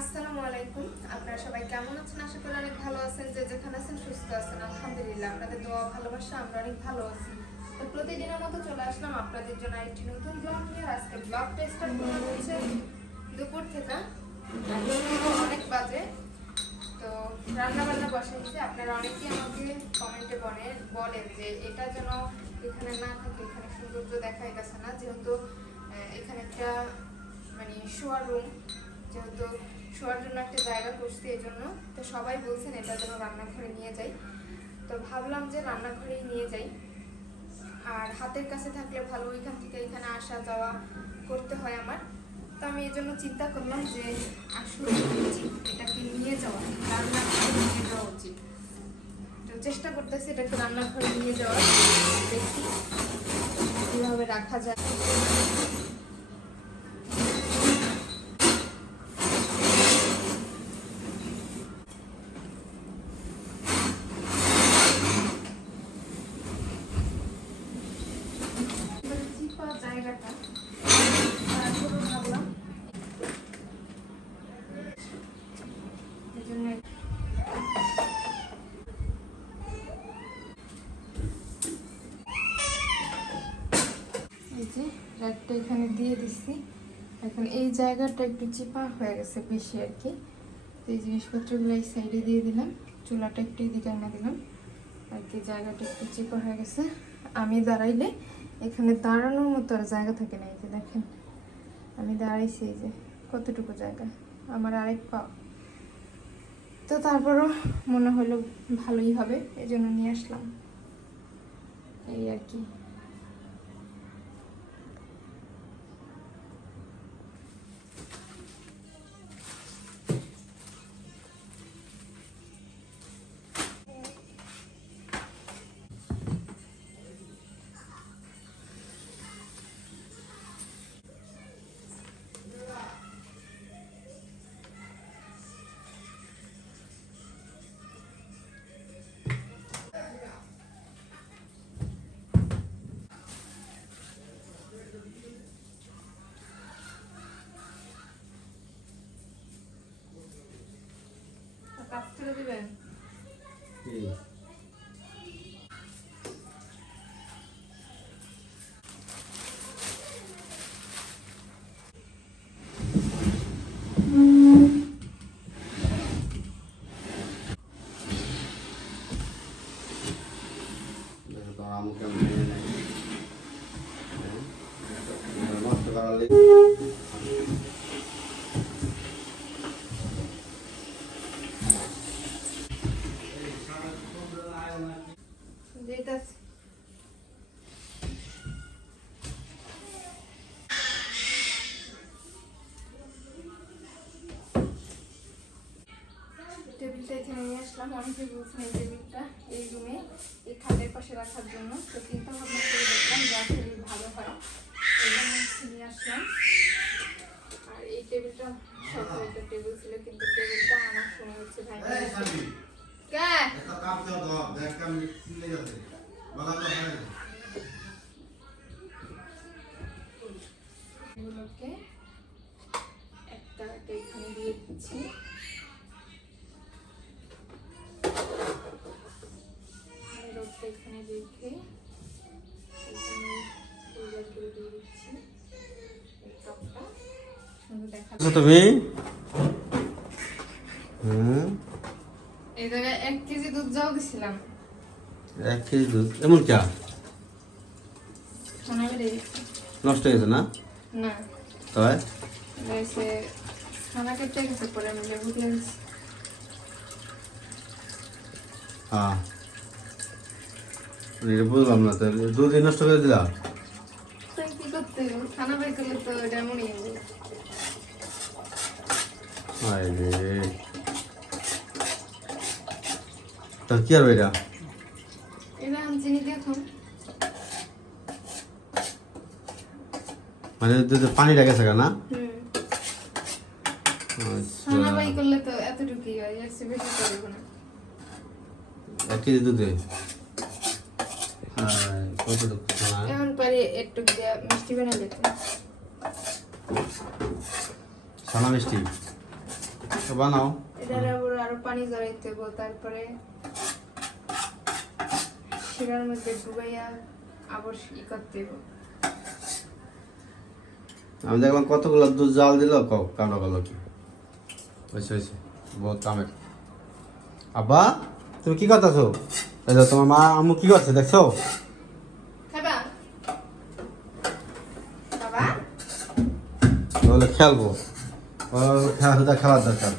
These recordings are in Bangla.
আসসালামু আলাইকুম। আপনারা সবাই কেমন আছেন? আশা করি অনেক ভালো আছেন। যে যেখানে আছেন সুস্থ আছেন, আলহামদুলিল্লাহ। আপনাদের দোয়া ভালোবাসা, আমরা অনেক ভালো আছি। তো প্রতিদিনের মতো চলে আসলাম আপনাদের জন্য একটি নতুন ব্লগ নিয়ে। আজকে ব্লগটা স্টার্ট করা হচ্ছে দুপুর থেকে। অনেক বাজে। তো রান্না বান্না বসাইছে আপনারা অনেকেই আমাকে কমেন্টে বলে বলেন যে এটা যেন এখানে না থাকে, এখানে সৌন্দর্য দেখাই গেছে না। যেহেতু এখানে একটা মানে শোয়ার রুম যেহেতু শোয়ার জন্য একটা জায়গা করছি এই জন্য তো সবাই বলছেন এটা যেন রান্নাঘরে নিয়ে যাই। তো ভাবলাম যে রান্নাঘরেই নিয়ে যাই। আর হাতের কাছে থাকলে ভালো, ওইখান থেকে এখানে আসা যাওয়া করতে হয় আমার। তো আমি এই জন্য চিন্তা করলাম যে আসলে এটাকে নিয়ে যাওয়া, রান্নাঘরে নিয়ে যাওয়া উচিত। তো চেষ্টা করতেছি এটাকে রান্নাঘরে নিয়ে যাওয়ার। দেখি কীভাবে রাখা যায় এবারে চিপা জায়গাটা তারপরে ভাবলাম এই জন্য এই যে র্যাকটা দিচ্ছি এখন এই জায়গাটা একটু চিপা হয়ে গেছে বেশি আর কি। এই জিনিসপত্রগুলো এই সাইডে দিয়ে দিলাম। চুলাটা একটু এদিকে এনে দিলাম। আর কি জায়গাটা একটু চিপা হয়ে গেছে। আমি দাঁড়াইলে এখানে দাঁড়ানোর মতো আর জায়গা থাকে না এই যে দেখেন। আমি দাঁড়াইছি এই যে কতটুকু জায়গা? আমার আরেক পা তো তারপরও মনে হলো ভালোই হবে এই জন্য নিয়ে আসলাম। এই আর কি। কাজ করে দিবেন দেখো তো আমু কেমন নেয় হ্যাঁ? নষ্ট করার লেগে যেটা টেবিলটা এখানে আসলাম অনেকে এই টেবিলটা এই রুমে এই খাটের পাশে রাখার জন্য। তো চিন্তা ভাবনা করে দেখলাম যে আসলে ভালো হয়। এই জন্য নিয়ে আসলাম। আর এই টেবিলটা সব একটা টেবিল ছিল কিন্তু টেবিলটা আমার সময় হচ্ছে ভাই এগুলোকে একটা একটা এখানে দিয়ে দিচ্ছি। আচ্ছা তুমি হুম? এই জায়গায় এক কেজি দুধ জল দিছিলাম। এক কেজি দুধ? এমন কে নষ্ট হয়ে গেছে না? না। তবে? এসে খানা কেটে গেছে পরে আমি লেবু দিয়ে হ্যাঁ। এটা বুঝলাম না তাহলে দুধ নষ্ট করে কি করতে খানা বের করলে তো এটা এমনই হবে রে। তা কি আর এটা আমি চিনি মানে পানিটা গেছে না? হুম। আচ্ছা। করলে তো এতটুকুই হয় এর চেয়ে বেশি করব না। এক কেজি দুধে কতটুকু সোনা? এখন পারি একটু মিষ্টি মিষ্টি? বানাও এটার আবার আরও পানি জড়াইতে তারপরে শিরার মধ্যে ডুবাইয়া আবার ই করতে আমি দেখলাম কতগুলো দুধ জাল দিল কালো কালো কি? হয়েছে হয়েছে বহুত কামের। আব্বা তুমি কি করতেছো? এই তোমার মা আম্মু কি করছে দেখছ? খেলব খেলা খেলার দরকার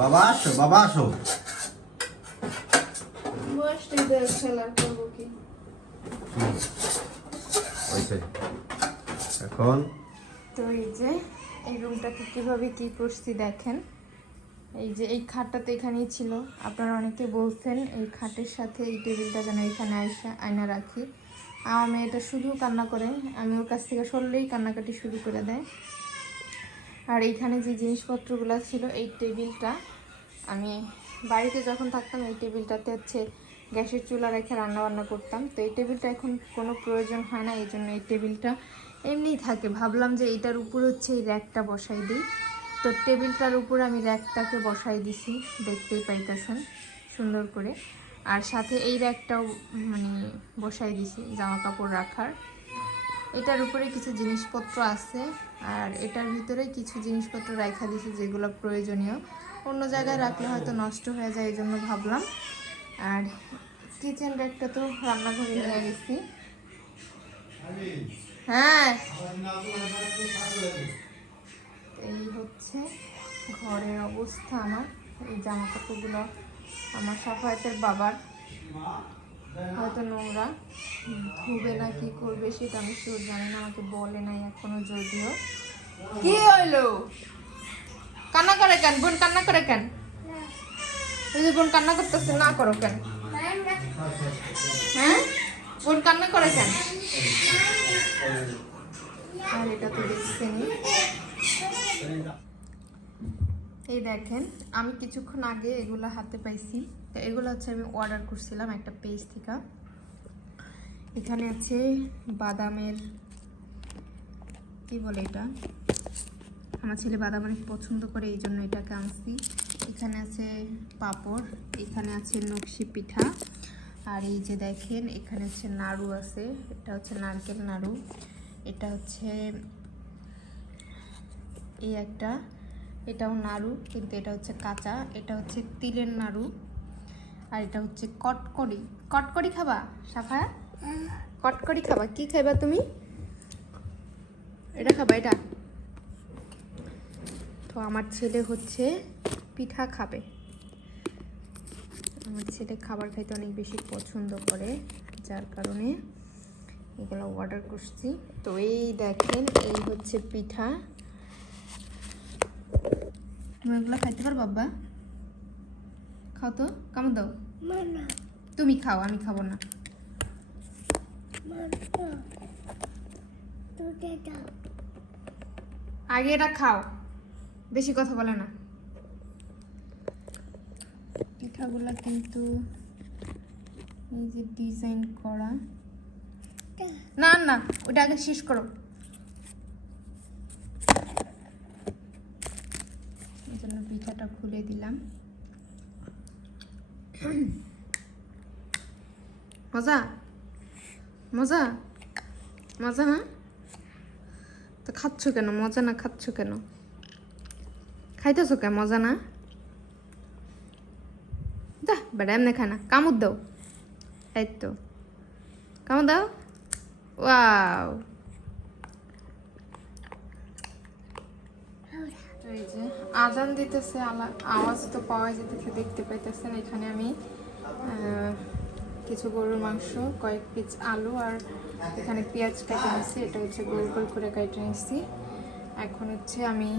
বাবা আসো বাবা আসো। এখন? তো এই যে, এই রুমটাকে কীভাবে কি করছি দেখেন। এই যে, এই খাটটা তো এখানেই ছিল। আপনারা অনেকে বলছেন, এই খাটের সাথে এই টেবিলটা যেন এখানে আইসা, আয়না রাখি। আমার মেয়েটা শুধু কান্না করে, আমি ওর কাছ থেকে সরলেই কান্নাকাটি শুরু করে দেয়। আর এইখানে যে জিনিসপত্রগুলো ছিল এই টেবিলটা, আমি বাড়িতে যখন থাকতাম এই টেবিলটাতে হচ্ছে গ্যাসের চুলা রেখে রান্না বান্না করতাম। তো এই টেবিলটা এখন কোনো প্রয়োজন হয় না, এই জন্য এই টেবিলটা এমনিই থাকে। ভাবলাম যে এইটার উপর হচ্ছে এই র্যাকটা বসাই দিই। তো টেবিলটার উপর আমি র্যাকটাকে বসাই দিছি, দেখতেই পাইতেছেন সুন্দর করে। আর সাথে এই র্যাকটাও মানে বসাই দিছি জামা কাপড় রাখার। এটার উপরে কিছু জিনিসপত্র আছে। আর এটার ভিতরে কিছু জিনিসপত্র রাখা দিছি যেগুলো প্রয়োজনীয়। অন্য জায়গায় রাখলে হয়তো নষ্ট হয়ে যায় এই জন্য ভাবলাম। আর কিচেন র্যাকটা তো রান্নাঘরে নিয়ে গেছি। হ্যাঁ। এই হচ্ছে ঘরের অবস্থা আমার। এই জামা কাপড়গুলো আমার সাফায়াতের বাবার। হয়তো নোংরা। ধুবে না, কি করবে সেটা আমি শিওর জানি না, আমাকে বলে নাই এখনও যদিও। কি হইল? কান্না করে কেন? বোন কান্না করে কেন? এই যে বোন কান্না করতেছে, না করো কেন? হ্যাঁ? বোন কান্না করে কেন? আর এটা তো দেখছেনি এই দেখেন, আমি কিছুক্ষণ আগে এগুলো হাতে পাইছি। তো এগুলো হচ্ছে আমি অর্ডার করছিলাম একটা পেজ থেকে। এখানে আছে বাদামের, কি বলে এটা? আমার ছেলে বাদাম অনেক পছন্দ করে, এই জন্য এটাকে আনছি। এখানে আছে পাপড়, এখানে আছে নকশি পিঠা। আর এই যে দেখেন, এখানে হচ্ছে নাড়ু আছে। এটা হচ্ছে নারকেল নাড়ু। এটা হচ্ছে এই একটা এটাও নাড়ু, কিন্তু এটা হচ্ছে কাঁচা। এটা হচ্ছে তিলের নাড়ু আর এটা হচ্ছে কটকড়ি কটকড়ি খাবা, সাফা? কটকড়ি খাবা। কি খাইবা তুমি? এটা খাবা, এটা। তো আমার ছেলে হচ্ছে পিঠা খাবে। আমার ছেলে খাবার খাইতে অনেক বেশি পছন্দ করে, যার কারণে এগুলো অর্ডার করছি। তো এই দেখেন, এই হচ্ছে পিঠা। তুমি এগুলো খাইতে পারো বাবা খাও তো কেমন দাও। তুমি খাও আমি খাব না। আগে এটা খাও বেশি কথা বলে না। পিঠাগুলো কিন্তু এই যে ডিজাইন করা। না না ওটা আগে শেষ করো। জন্য পিঠাটা খুলে দিলাম। মজা? মজা? মজা না তো খাচ্ছ কেন? মজা না খাচ্ছ কেন? খাইতেছো কেন মজা না? যা বেড়া এমনি খায় না। কামড় দাও। এই তো। কামড় দাও। ওয়াও। এই যে আজান দিতেছে আওয়াজ তো পাওয়া যেতেছে, দেখতে পাইতেছেন এখানে আমি। কিছু গরুর মাংস, কয়েক পিস আলু আর এখানে পেঁয়াজ কেটে নিচ্ছি এটা হচ্ছে গোল গোল করে কেটে নিচ্ছি এখন হচ্ছে আমি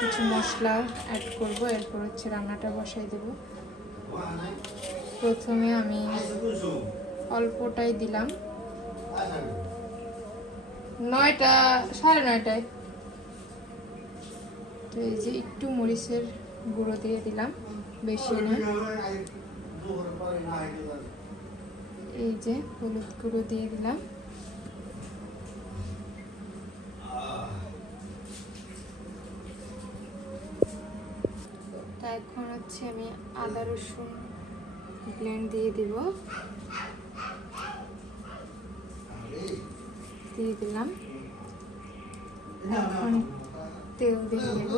কিছু মশলা অ্যাড করব, এরপর হচ্ছে রান্নাটা বসাই দেব। প্রথমে আমি অল্পটাই দিলাম। নয়টা, সাড়ে নয়টায়। তো এই যে একটু মরিচের গুঁড়ো দিয়ে দিলাম, বেশি না। এই যে হলুদ গুঁড়ো দিয়ে দিলাম। এখন হচ্ছে আমি আদা রসুন ব্লেন্ড দিয়ে দিব। দিয়ে দিলাম। এখন তেল দিয়ে দেব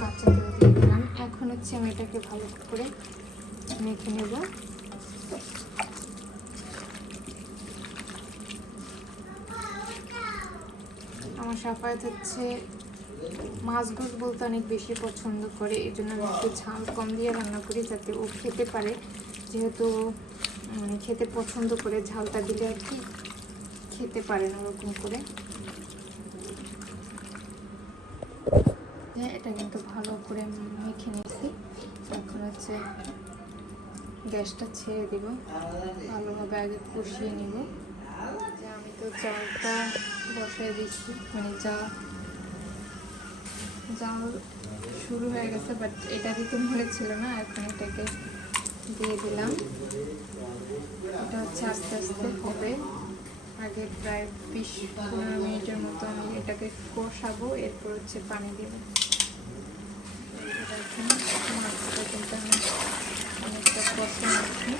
কাঁচা তেল দিয়ে দিলাম। এখন হচ্ছে আমি এটাকে ভালো করে মেখে নেব। আমার সাফায়াত হচ্ছে মাছ বলতে অনেক বেশি পছন্দ করে, এই জন্য আমি একটু ঝাল কম দিয়ে রান্না করি যাতে ও খেতে পারে। যেহেতু মানে খেতে পছন্দ করে ঝালটা দিলে আর কি। খেতে পারে না ওরকম করে। হ্যাঁ এটা কিন্তু ভালো করে মেখে নিয়েছি। এখন হচ্ছে গ্যাসটা ছেড়ে দিব। ভালোভাবে আগে কষিয়ে নিব। যে আমি তো চালটা বসায় দিচ্ছি মানে যা জাল শুরু হয়ে গেছে বাট এটা দিতে মনে ছিল না, এখন এটাকে দিয়ে দিলাম। এটা হচ্ছে আস্তে আস্তে হবে। আগে প্রায় বিশ পনেরো মিনিটের মতো আমি এটাকে কষাবো, এরপর হচ্ছে পানি দেবো। মাছটা কিন্তু আমি অনেকটা কষে নিচ্ছি।